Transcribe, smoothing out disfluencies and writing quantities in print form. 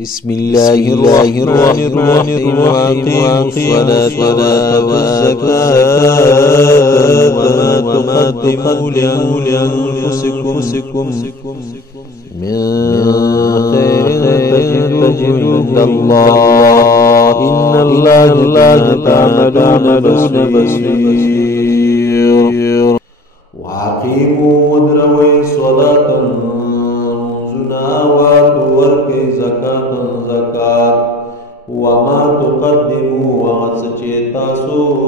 بسم الله الرحمن الرحيم وأقيموا الصلاة والزكاة وما تقدموا لأنفسكم من خير تجدوه عند الله إن الله تعملون بصير. وأقيموا ودروي صلاة منزنا واتوا زكاة وما تقدموا وغسجي تاسو